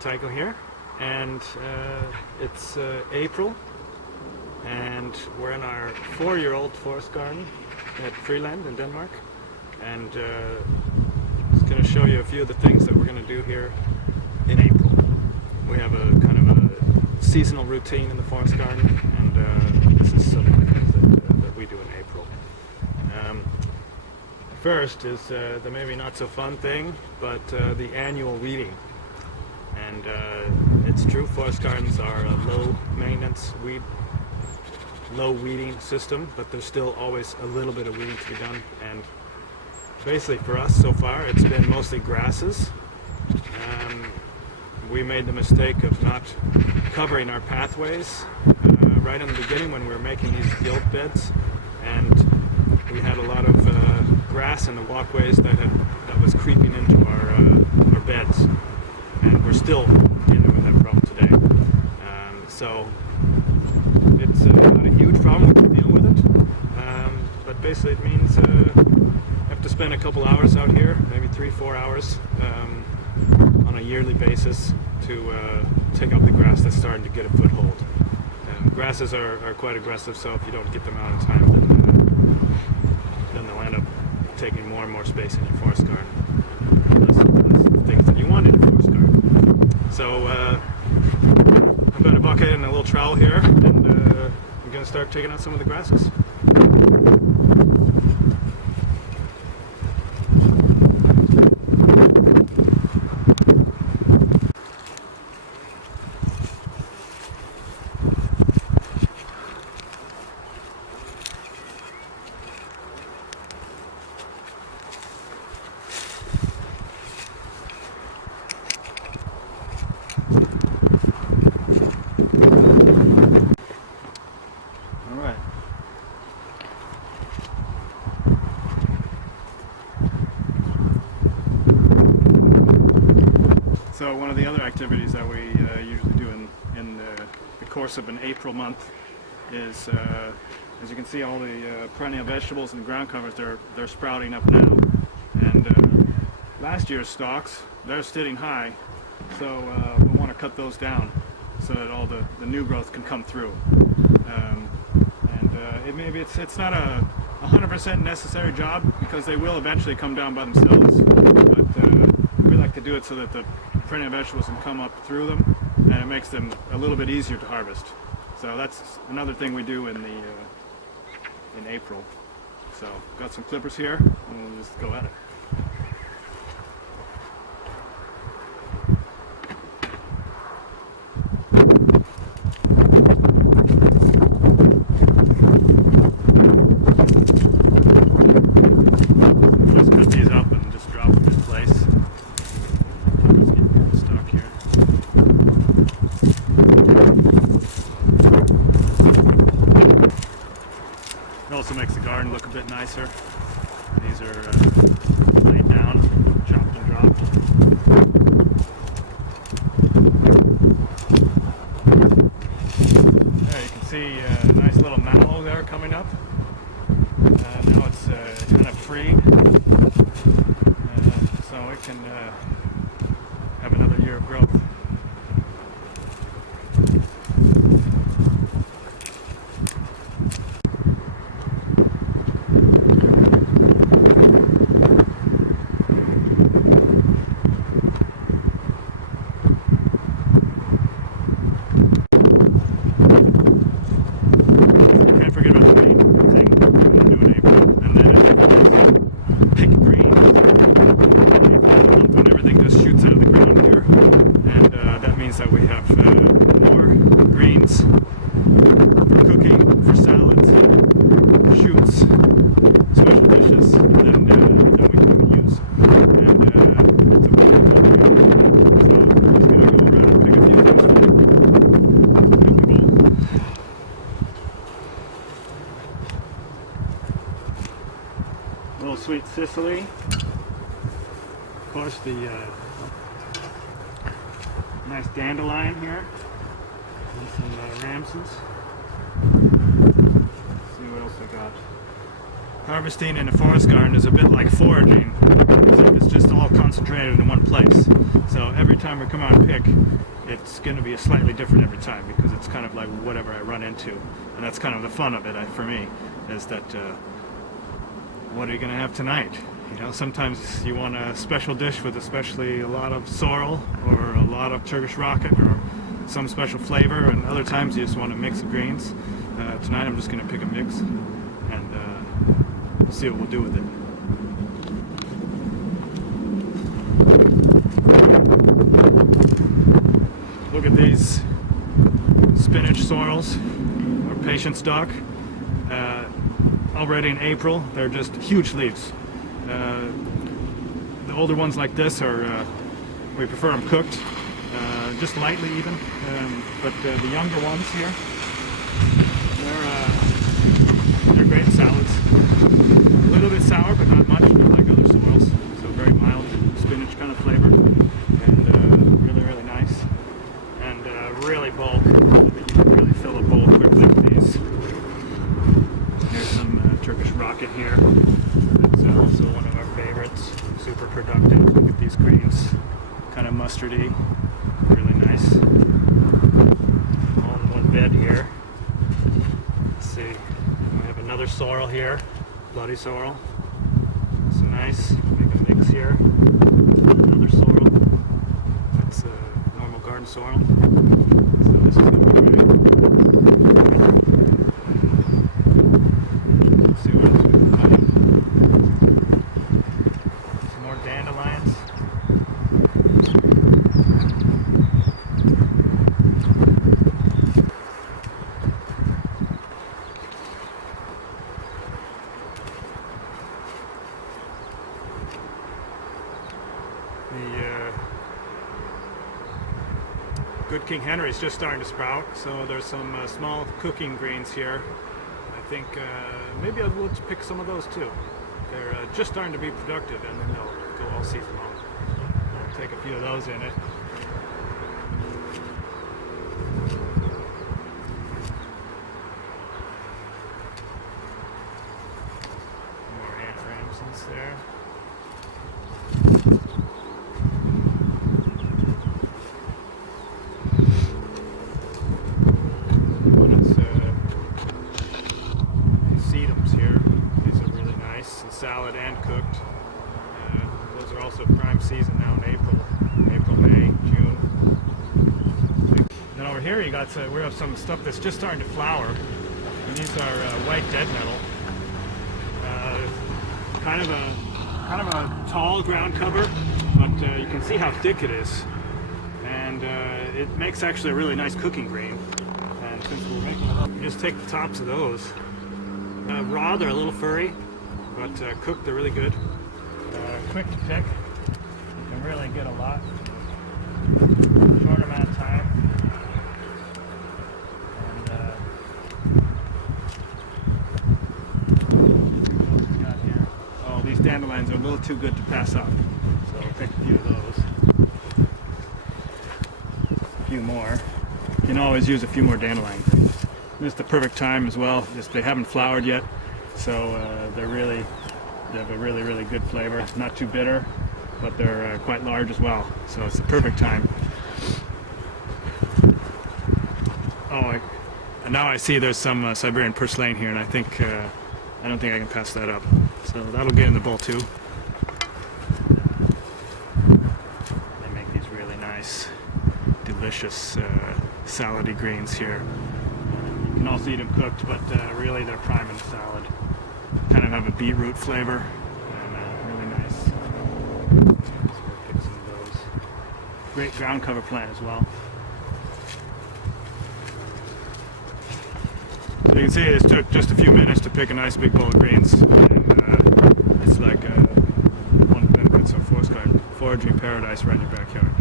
Tycho here, and it's April, and we're in our 4-year-old forest garden at Friland in Denmark, and just going to show you a few of the things that we're going to do here in April. We have a kind of a seasonal routine in the forest garden, and this is some of the things that we do in April. First is the maybe not so fun thing, but the annual weeding. And it's true, forest gardens are a low maintenance low weeding system, but there's still always a little bit of weeding to be done. And basically for us so far it's been mostly grasses. We made the mistake of not covering our pathways right in the beginning when we were making these gilt beds, and we had a lot of grass in the walkways that was creeping into our beds, and we're still dealing with that problem today. So it's not a huge problem, we're dealing with it, but basically it means I have to spend a couple hours out here, maybe 3-4 hours on a yearly basis to take out the grass that's starting to get a foothold. Grasses are quite aggressive, so if you don't get them out in time, then they'll end up taking more and more space in your forest garden. Those things that you want in a forest garden. So I've got a bucket and a little trowel here, and I'm going to start taking out some of the grasses. So one of the other activities that we usually do in the course of an April month is, as you can see, all the perennial vegetables and ground covers, they're sprouting up now. And last year's stalks, they're sitting high, so we want to cut those down so that all the new growth can come through. Maybe it's not a 100% necessary job, because they will eventually come down by themselves, but we like to do it so that the perennial vegetables can come up through them, and it makes them a little bit easier to harvest. So that's another thing we do in April. So got some clippers here, and we'll just go at it. Just cut these up and just drop them in place. It also makes the garden look a bit nicer. These are laid down, chopped and dropped. There you can see a nice little mallow there coming up. Now it's kind of free, so it can have another year of growth. That we have more greens for cooking, for salads, shoots, special dishes than we can even use. And it's a wonderful thing. So I'm just going to go around and pick a few things for you. Little sweet Sicily. Of course, the nice dandelion here, and some ramsons. Let's see what else I got. Harvesting in a forest garden is a bit like foraging. It's just all concentrated in one place. So every time we come out and pick, it's going to be slightly different every time, because it's kind of like whatever I run into. And that's kind of the fun of it for me, is that what are you going to have tonight? You know, sometimes you want a special dish with especially a lot of sorrel or a lot of Turkish rocket or some special flavor, and other times you just want a mix of greens. Tonight I'm just going to pick a mix, and we'll see what we'll do with it. Look at these spinach sorrels, or patience stock. Already in April, they're just huge leaves. The older ones like this are, we prefer them cooked, just lightly even. But the younger ones here, they're great in salads. A little bit sour, but not much, not like other sorrels. So very mild spinach kind of flavor, and really, really nice. And really bulk. You can really fill a bowl quickly with these. There's some Turkish rocket here. That's also one of our favorites. Super productive. Look at these greens. Kind of mustardy. Really nice. All in one bed here. Let's see. We have another sorrel here. Bloody sorrel. So nice. Make a mix here. Another sorrel. That's a normal garden sorrel. So this is going to be great. Let's see what else we can find. Some more dandelions. Good King Henry is just starting to sprout, so there's some small cooking greens here. I think maybe I'll pick some of those too. They're just starting to be productive, and then they'll go all season long. I'll take a few of those in it. More Aunt Ramson's there. Salad and cooked. Those are also prime season now in April, May, June. Then over here you got we have some stuff that's just starting to flower. And these are white dead nettle. Kind of a tall ground cover, but you can see how thick it is, and it makes actually a really nice cooking green. And since we're making it up, you just take the tops of those. Raw, they're a little furry. But cooked, they're really good. Quick to pick. You can really get a lot. Short amount of time. And what else we got here? Oh, these dandelions are a little too good to pass up. So I'll pick a few of those. A few more. You can always use a few more dandelion greens. This is the perfect time as well. They haven't flowered yet. So they have a really, really good flavor. Not too bitter, but they're quite large as well. So it's the perfect time. Oh, and now I see there's some Siberian purslane here, and I don't think I can pass that up. So that'll get in the bowl too. They make these really nice, delicious salady greens here. You can also eat them cooked, but really they're prime in the salad. Kind of have a beetroot flavor, and really nice. So we'll pick some of those. Great ground cover plant as well. So you can see it took just a few minutes to pick a nice big bowl of greens, and it's like one of the benefits of forest garden, foraging paradise right in your backyard.